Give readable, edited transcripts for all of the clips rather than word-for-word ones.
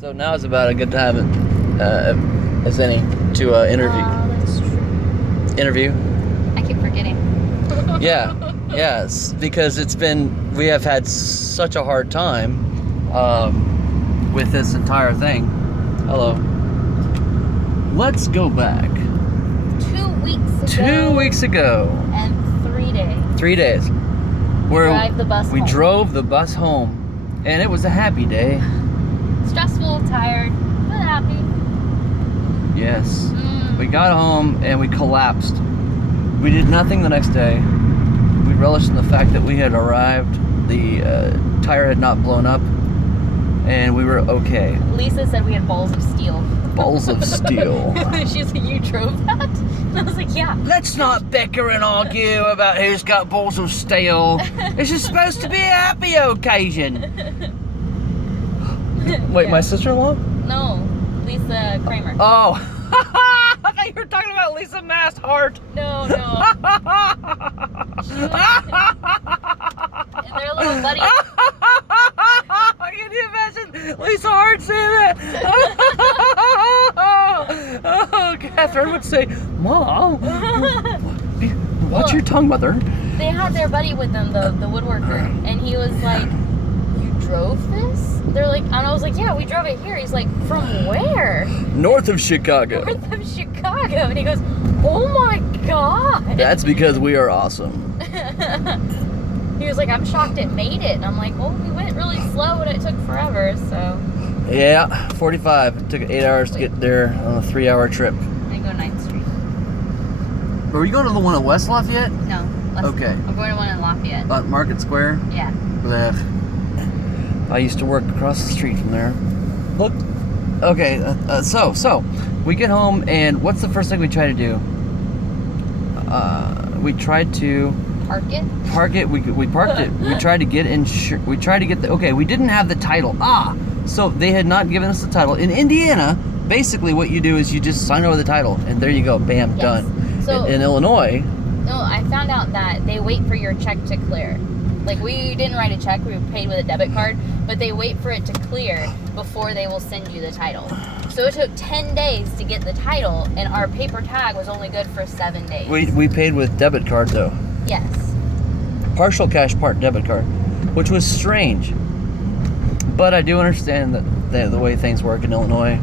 So now is about a good time as any to interview. That's true. Interview. I keep forgetting. Yeah, yes, because we have had such a hard time with this entire thing. Hello. Let's go back. 2 weeks ago. 2 weeks ago. And 3 days. 3 days. We drove the bus home, and it was a happy day. Stressful, tired, but happy. Yes. We got home and we collapsed. We did nothing the next day. We relished in the fact that we had arrived. The tire had not blown up, and we were okay. Lisa said we had balls of steel. Balls of steel. She's like, you drove that? And I was like, yeah. Let's not bicker and argue about who's got balls of steel. This is supposed to be a happy occasion. Wait, Yeah. my sister-in-law? No, Lisa Kramer. Oh. I thought you were talking about Lisa Masthart. No. And their little buddy. Can you imagine Lisa Hart saying that? Oh, Catherine would say, Mom, watch your tongue, mother. They had their buddy with them, the woodworker, and he was like, you drove this? They're like, and I was like, yeah, we drove it here. He's like, from where? North of Chicago. North of Chicago. And he goes, oh my God. That's because we are awesome. He was like, I'm shocked it made it. And I'm like, well, we went really slow and it took forever, so. Yeah, 45. It took 8 hours to get there on a 3-hour trip. I go 9th Street. Are we going to the one at West Lafayette? No. Okay. I'm going to one in Lafayette. Market Square? Yeah. Blech. I used to work across the street from there. Look. Okay, so we get home, and what's the first thing we try to do? We tried to Park it? park it. We parked it. We tried to get we tried to get the. Okay, we didn't have the title. So they had not given us the title. In Indiana, basically what you do is you just sign over the title, and there you go. Bam, Yes. done. So In Illinois. No, I found out that they wait for your check to clear. Like, we didn't write a check, we paid with a debit card, but they wait for it to clear before they will send you the title. So it took 10 days to get the title, and our paper tag was only good for 7 days. We paid with debit card though. Yes. Partial cash, part debit card, which was strange. But I do understand that the way things work in Illinois.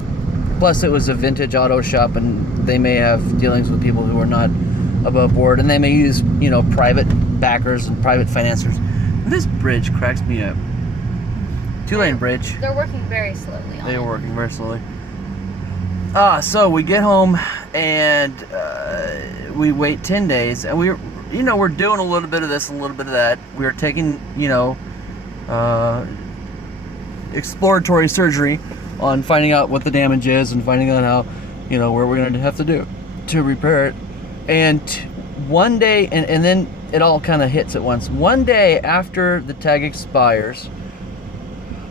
Plus, it was a vintage auto shop, and they may have dealings with people who are not above board, and they may use, private backers and private financiers. This bridge cracks me up. 2-lane bridge. They're working very slowly on They it. are working very slowly. So we get home, and we wait 10 days, and we're doing a little bit of this and a little bit of that. We're taking, exploratory surgery on finding out what the damage is and finding out how, where we're going to have to do to repair it. And one day, and then it all kind of hits at once. One day after the tag expires.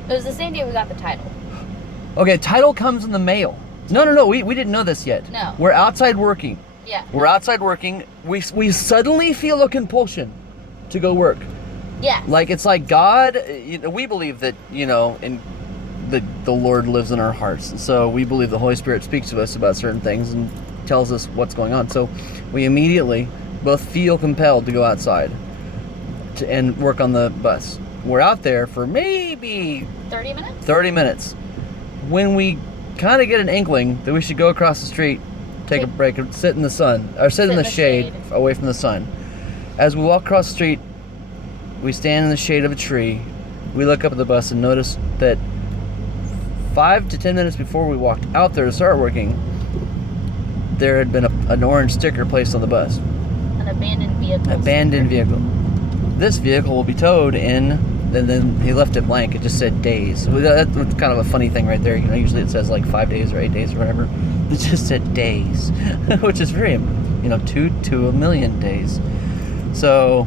It was the same day we got the title. Okay, title comes in the mail. No, we didn't know this yet. No. We're outside working. Yeah. We're outside working. We suddenly feel a compulsion to go work. Yes. Like, it's like God, we believe that, in the Lord lives in our hearts. And so we believe the Holy Spirit speaks to us about certain things and tells us what's going on. So we immediately both feel compelled to go outside and work on the bus. We're out there for maybe 30 minutes? 30 minutes. When we kind of get an inkling that we should go across the street, take a break, and sit in the sun, or sit in the shade away from the sun. As we walk across the street, we stand in the shade of a tree. We look up at the bus and notice that 5 to 10 minutes before we walked out there to start working, there had been an orange sticker placed on the bus. An abandoned vehicle. Abandoned vehicle. This vehicle will be towed in, and then he left it blank. It just said days. That's kind of a funny thing right there. Usually it says like 5 days or 8 days or whatever. It just said days, which is very, 2 to a million days. So,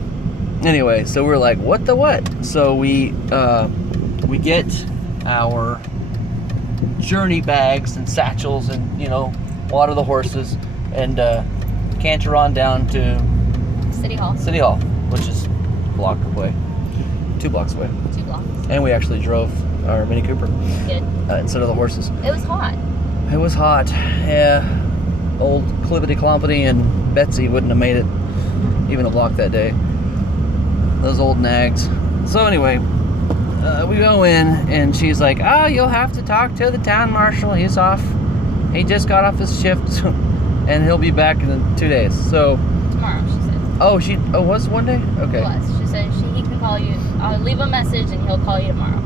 anyway, so we're like, what the what? So we get our journey bags and satchels and, water the horses and canter on down to City Hall. City Hall, which is a block away, 2 blocks away. 2 blocks. And we actually drove our Mini Cooper Good. instead of the horses. It was hot. It was hot. Yeah. Old Clippity Clompity and Betsy wouldn't have made it even a block that day. Those old nags. So anyway, we go in and she's like, "Oh, you'll have to talk to the town marshal. He's off. He just got off his shift, and he'll be back in 2 days." So Tomorrow, she said. Oh, was it one day? Okay. It was. She said he can call you. I'll leave a message and he'll call you tomorrow.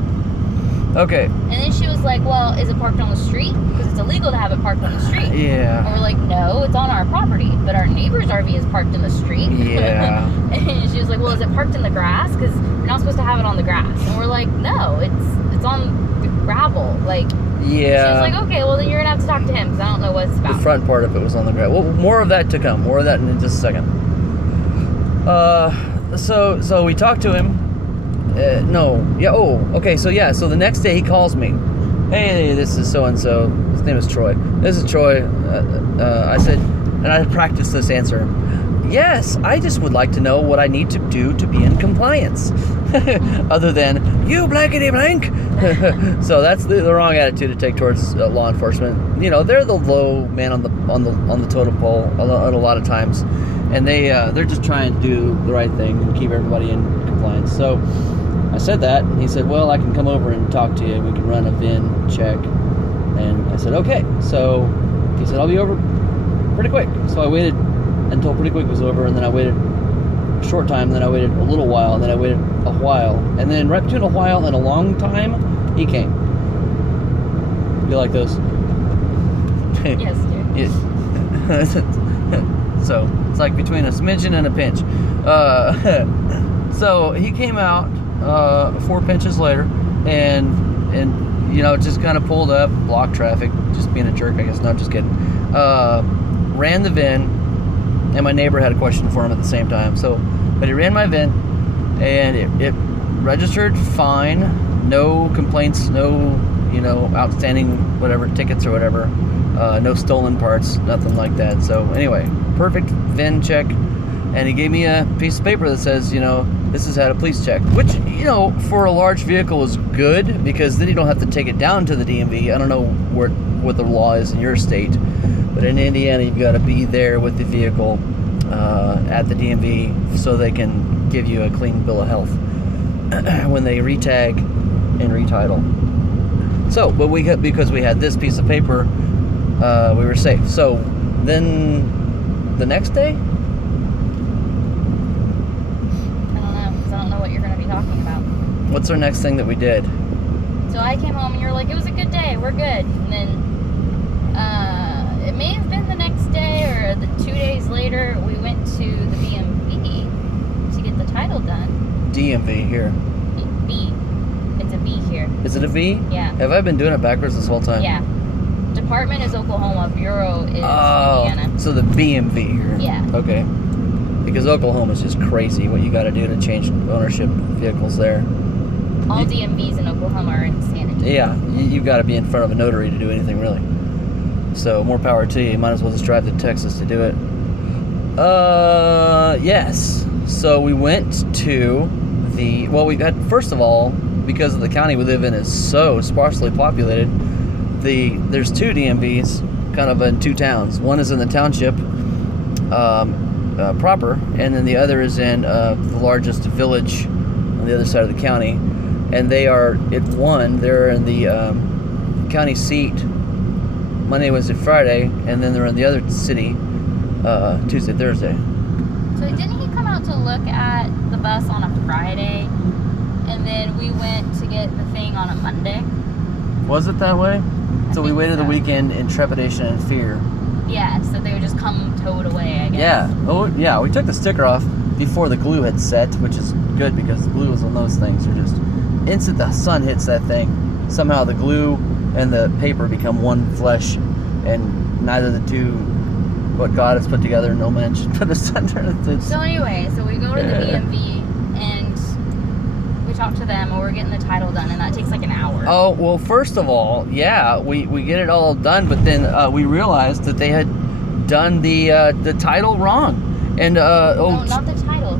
Okay. And then she was like, "Well, is it parked on the street? Because it's illegal to have it parked on the street." Yeah. And we're like, "No, it's on our property, but our neighbor's RV is parked in the street." Yeah. And she was like, "Well, is it parked in the grass? Because you're not supposed to have it on the grass." And we're like, "No, it's on the gravel." Like, Yeah. she was like, "Okay, well then you're gonna have to talk to him because I don't know what it's The about." front part of it was on the ground. Well, more of that to come. More of that in just a second. So we talked to him. No. Yeah. Oh. Okay. So the next day he calls me. "Hey, this is so and so. His name is Troy. This is Troy." I said, and I practiced this answer. "Yes, I just would like to know what I need to do to be in compliance, other than you blankety blank." So that's the wrong attitude to take towards law enforcement. You know, they're the low man on the totem pole a lot of times, and they're just trying to do the right thing and keep everybody in compliance. So I said that, and he said, "Well, I can come over and talk to you. We can run a VIN check." And I said, "Okay." So he said, "I'll be over pretty quick." So I waited until pretty quick was over, and then I waited a short time, then I waited a little while, and then I waited a while, and then right between a while and a long time, he came. You like those? Yes, dude. Yeah. So it's like between a smidgen and a pinch. So he came out 4 pinches later, and you know, just kind of pulled up, blocked traffic, just being a jerk, I guess. No, just kidding. Ran the VIN, and my neighbor had a question for him at the same time. So, but he ran my VIN, and it registered fine, no complaints, no, you know, outstanding whatever tickets or whatever, no stolen parts, nothing like that. So anyway, perfect VIN check, and he gave me a piece of paper that says, you know, this has had a police check, which, you know, for a large vehicle is good, because then you don't have to take it down to the DMV. I don't know what the law is in your state, but in Indiana, you've got to be there with the vehicle at the DMV so they can give you a clean bill of health when they retag and retitle. So, but because we had this piece of paper, we were safe. So then the next day, Talking about. What's our next thing that we did? So I came home and you were like, "It was a good day, we're good." And then it may have been the next day or the 2 days later, we went to the BMV to get the title done. DMV here. B. It's a B here. Is it a V? Yeah. Have I been doing it backwards this whole time? Yeah. Department is Oklahoma, Bureau is Indiana. So the BMV here. Yeah. Okay. Because Oklahoma is just crazy what you got to do to change ownership vehicles there. All DMVs in Oklahoma are insanity. Yeah, you've got to be in front of a notary to do anything, really. So more power to you. You might as well just drive to Texas to do it. Yes. So we went to we had, first of all, because of the county we live in is so sparsely populated, there's 2 DMVs kind of in 2 towns. One is in the township, proper, and then the other is in the largest village on the other side of the county, and they're in the county seat Monday, Wednesday, Friday, and then they're in the other city Tuesday, Thursday. So didn't he come out to look at the bus on a Friday, and then we went to get the thing on a Monday? Was it that way? So we waited so. the weekend in trepidation and fear. Yeah, so they would just come towed away, I guess. Yeah. Oh, yeah. We took the sticker off before the glue had set, which is good because the glue on those things are just instant. The sun hits that thing, somehow the glue and the paper become one flesh, and neither the two, what God has put together, no man should put asunder. So anyway, so we go to the BMV and we talk to them, and we're getting the title done, and that takes like an hour. Oh, well, first of all, yeah, we get it all done, but then we realized that they had done the title wrong. And no, not the title.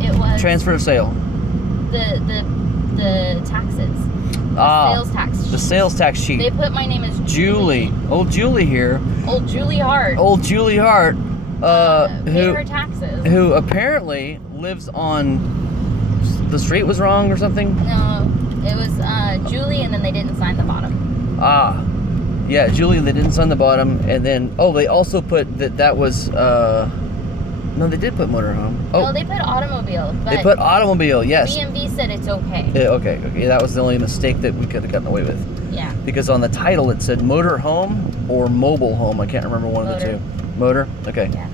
It was transfer of sale. The taxes. Sales tax sheet. The sales tax sheet. They put my name as Julie. Old Julie here. Old Julie Hart. Old Julie Hart. Pay her taxes. Who apparently lives on... The street was wrong or something? No, it was Julie, and then they didn't sign the bottom. Yeah, Julie, they didn't sign the bottom, and then, they also put that was, no, they did put motorhome. No, they put automobile. But they put automobile, yes. BMV said it's okay. Okay, that was the only mistake that we could have gotten away with. Yeah. Because on the title it said motorhome or mobile home, I can't remember one of the two. Motor? Okay. Yeah.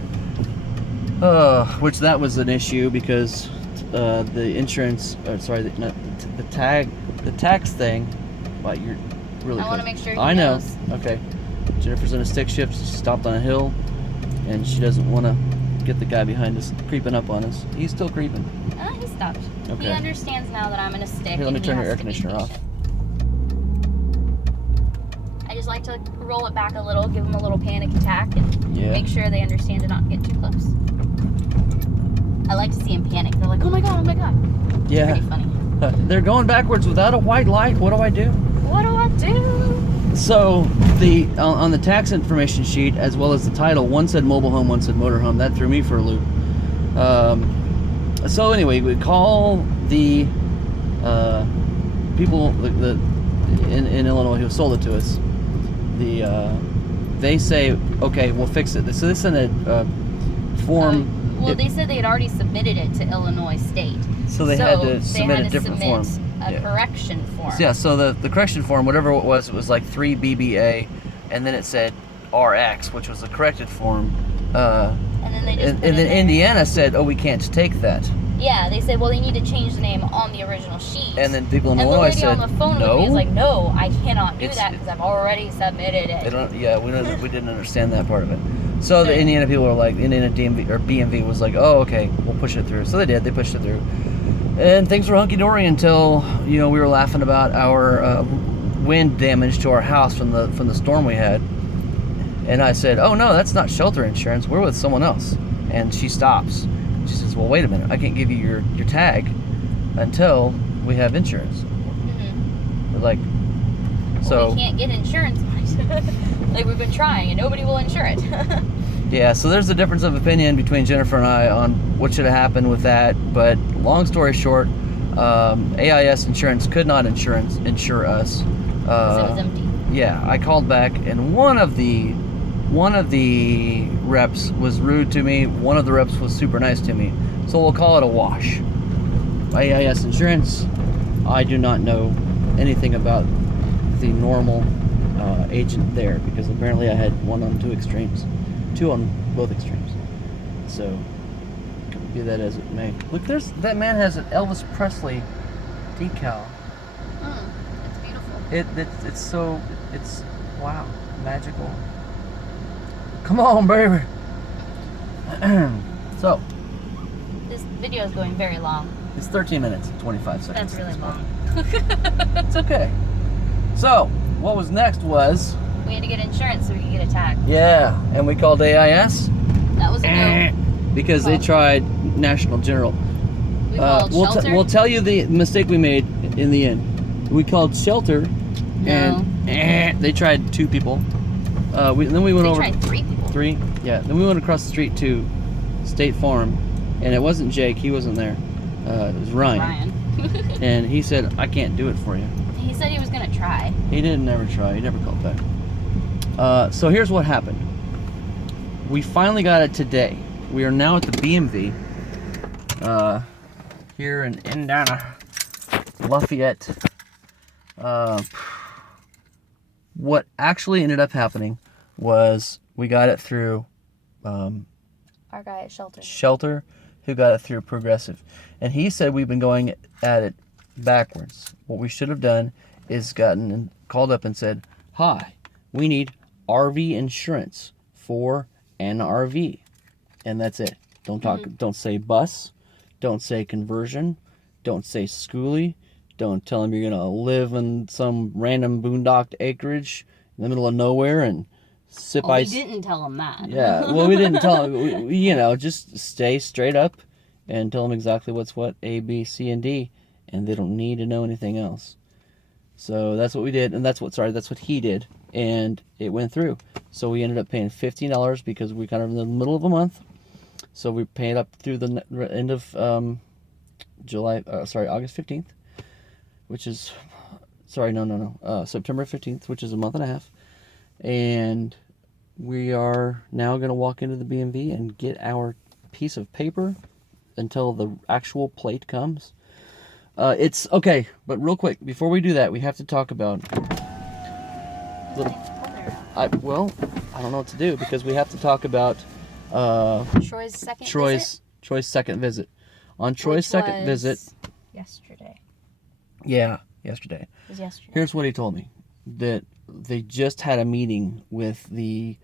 Which that was an issue because the insurance, the tax thing, well, you're really I want to make sure he I know. knows. Okay. Jennifer's in a stick shift. She stopped on a hill, and she doesn't want to get the guy behind us creeping up on us. He's still creeping. He stopped. Okay. He understands now that I'm in a stick. Here, let me and he turn your has air to be conditioner off. patient. I just like to roll it back a little, give them a little panic attack, and make sure they understand to not get too close. I like to see them panic. They're like, oh my god, oh my god. Yeah. Pretty funny. They're going backwards without a white light. What do I do? What do I do? So on the tax information sheet, as well as the title, one said mobile home, one said motorhome. That threw me for a loop. So anyway, we call the people in Illinois who sold it to us. They say, okay, we'll fix it. So this is a form. They said they had already submitted it to Illinois State. So they had to submit a different form. A correction form. Yeah, so the correction form, whatever it was like 3 BBA, and then it said RX, which was the corrected form. And then they just and then Indiana said, we can't take that. Yeah, they said, well, they need to change the name on the original sheet. And then people in Illinois said, and the lady on the phone no. with me was like, no, I cannot do that because I've already submitted it. We didn't understand that part of it. So the Indiana people were like, Indiana DMV or BMV was like, oh, okay, we'll push it through. So they did. They pushed it through. And things were hunky-dory until, we were laughing about our wind damage to our house from the storm we had. And I said, oh, no, that's not shelter insurance. We're with someone else. And she stops. She says, well, wait a minute. I can't give you your tag until we have insurance. Mm-hmm. Like, so... we can't get insurance. Like, we've been trying, and nobody will insure it. Yeah, so there's a difference of opinion between Jennifer and I on what should have happened with that. But long story short, AIS Insurance could not insure us. Because it was empty. Yeah, I called back, and one of the reps was rude to me. One of the reps was super nice to me. So we'll call it a wash. AIS Insurance, I do not know anything about the normal agent there, because apparently I had one on two on both extremes. So be that as it may. Look, that man has an Elvis Presley decal. It's beautiful. It's wow, magical. Come on, baby. So this video is going very long. it's 13 minutes and 25 seconds. That's really long. It's okay. So what was next was we had to get insurance so we could get a tag. Yeah, and we called AIS. That was a no. Because they tried National General. We called Shelter. We'll tell you the mistake we made in the end. We called Shelter, and they tried 2 people. Then we went over. They tried 3 people. 3? Yeah. Then we went across the street to State Farm, and it wasn't Jake. He wasn't there. It was Ryan. And he said, I can't do it for you. He said he was going to try. He didn't ever try. He never called back. So here's what happened. We finally got it today. We are now at the BMV here in Indiana, Lafayette. What actually ended up happening was we got it through our guy at Shelter, who got it through Progressive. And he said we've been going at it backwards. What we should have done is called up and said, hi, we need RV insurance for an RV. And that's it. Don't say bus, don't say conversion, don't say schoolie, don't tell them you're going to live in some random boondocked acreage in the middle of nowhere and sip ice. We didn't tell them that. Yeah, well, we didn't tell them. Just stay straight up and tell them exactly what's what, A, B, C, and D, and they don't need to know anything else. So that's what we did, and that's what he did, and it went through. So we ended up paying $15 because we kind of in the middle of a month. So we paid up through the end of August 15th, which is, September 15th, which is a month and a half. And we are now going to walk into the BMV and get our piece of paper until the actual plate comes. It's okay, but real quick, before we do that, we have to talk about I don't know what to do, because we have to talk about Troy's second visit. On Troy's second visit. Yesterday. Yeah, yesterday. It was yesterday. Here's what he told me. That they just had a meeting with the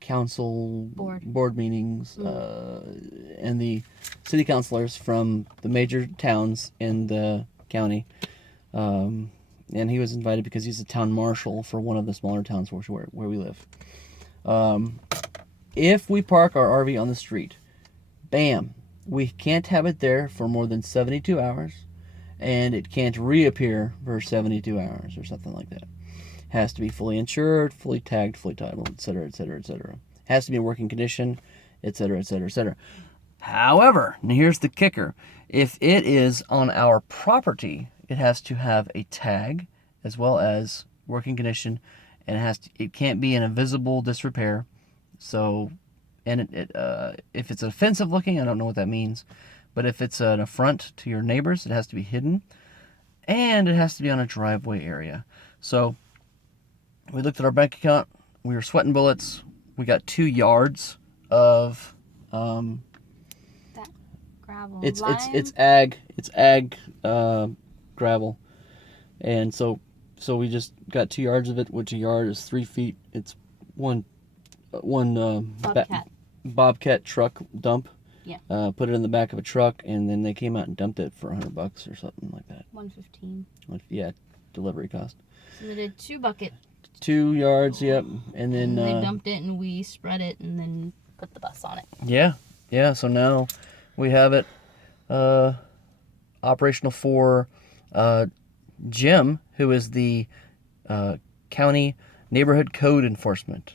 council board meetings and the city councilors from the major towns in the county. And he was invited because he's a town marshal for one of the smaller towns where we live. If we park our RV on the street, bam, we can't have it there for more than 72 hours, and it can't reappear for 72 hours or something like that. Has to be fully insured, fully tagged, fully titled, etc., etc., etc. Has to be in working condition, etc., etc., etc. However, and here's the kicker: if it is on our property, it has to have a tag as well as working condition, and it can't be in a visible disrepair. So, and if it's offensive looking, I don't know what that means, but if it's an affront to your neighbors, it has to be hidden, and it has to be on a driveway area. So we looked at our bank account. We were sweating bullets. We got 2 yards of that gravel. It's ag gravel, and so we just got 2 yards of it, which a yard is 3 feet. It's one Bobcat truck dump. Yeah. Put it in the back of a truck, and then they came out and dumped it for $100 or something like that. $115. Yeah, delivery cost. So they did 2 buckets. 2 yards, yep, and then they dumped it, and we spread it, and then put the bus on it. Yeah. So now we have it operational for Jim, who is the county neighborhood code enforcement,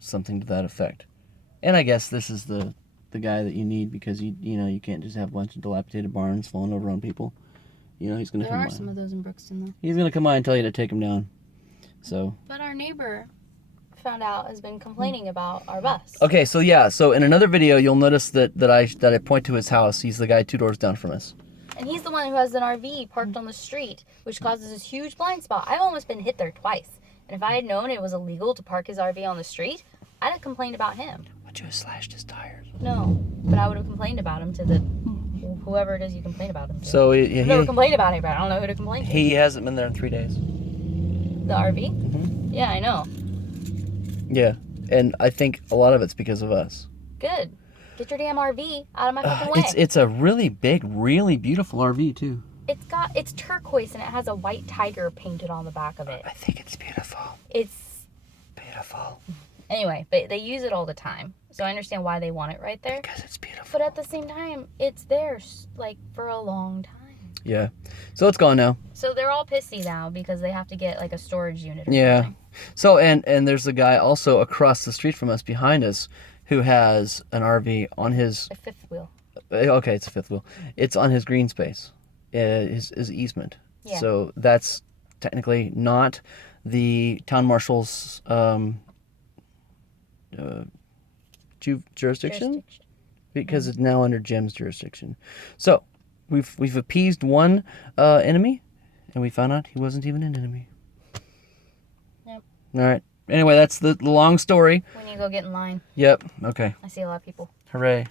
something to that effect. And I guess this is the guy that you need, because you can't just have a bunch of dilapidated barns falling over on people. He's gonna. There are some of those in Brookston, though. He's gonna come by and tell you to take him down. So. But our neighbor found out has been complaining about our bus. Okay, so in another video you'll notice that I point to his house. He's the guy 2 doors down from us. And he's the one who has an RV parked on the street, which causes this huge blind spot. I've almost been hit there twice. And if I had known it was illegal to park his RV on the street, I'd have complained about him. Would you have slashed his tires? No, but I would have complained about him to whoever it is you complain about him to. So I've never complained about anybody. I don't know who to complain to. He hasn't been there in 3 days. The RV? Mm-hmm. Yeah, I know. Yeah, and I think a lot of it's because of us. Good. Get your damn RV out of my fucking way. It's a really big, really beautiful RV too. It's turquoise and it has a white tiger painted on the back of it. I think it's beautiful. It's beautiful. Anyway, but they use it all the time, so I understand why they want it right there. Because it's beautiful. But at the same time, it's theirs for a long time. Yeah. So it's gone now. So they're all pissy now because they have to get a storage unit or something. So and there's a guy also across the street from us, behind us, who has an RV on his... A 5th wheel. Okay, it's a 5th wheel. It's on his green space, his easement. Yeah. So that's technically not the town marshal's jurisdiction, because it's now under Jim's jurisdiction. So we've appeased one enemy, and we found out he wasn't even an enemy. Yep. All right. Anyway, that's the long story. We need to go get in line. Yep. Okay. I see a lot of people. Hooray.